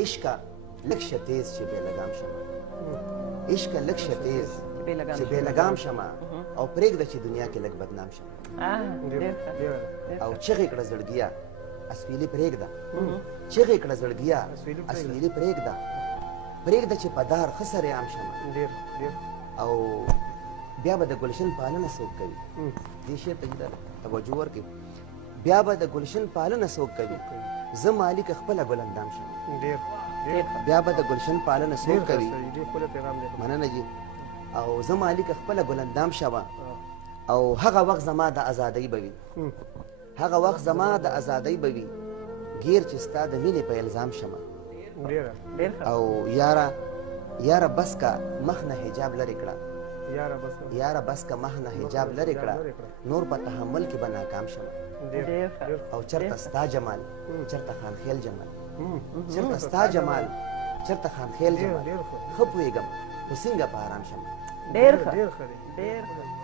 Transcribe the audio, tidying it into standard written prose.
عشقه لږ شه تیز چې بې لګام شمه عشقه لږ شه تیز چې بې لګام شمه او پرېږده چې دنیا کې لږ بدنام شمه او چغې کړه زړګیه اسویلي پرېږده چغې کړه زړګیه اسویلي پرېږده پرېږده چې په دار ښه سریعام شمه او بیا به د ګلشن پالنه څوک کوي دې شعر ته توجه ورکړئ بیا به د ګلشن پالنه څوک کوي زه مالک خپله ګلندام شم بیا به د ګلشن پالنه څوک کوي مننه جي او زه مالک خپله ګلندام شوه او هغه وخت زما د ازادۍ به وي هغه وخت زما د ازادۍ به وي ګیر چې ستا د مینې په الزام شمه او یاره بس کا مخ نه حجاب لرې کړه یاره بس کا مخ نه حجاب لرې کړه نور په تحمل کې به ناکام شمه او چرته ستا جمال چرته خانخیل جمال چرته ستا جمال چرته خانخیل جمال ښه پوهېږم خو څنګه په ارام شم ډېر ښه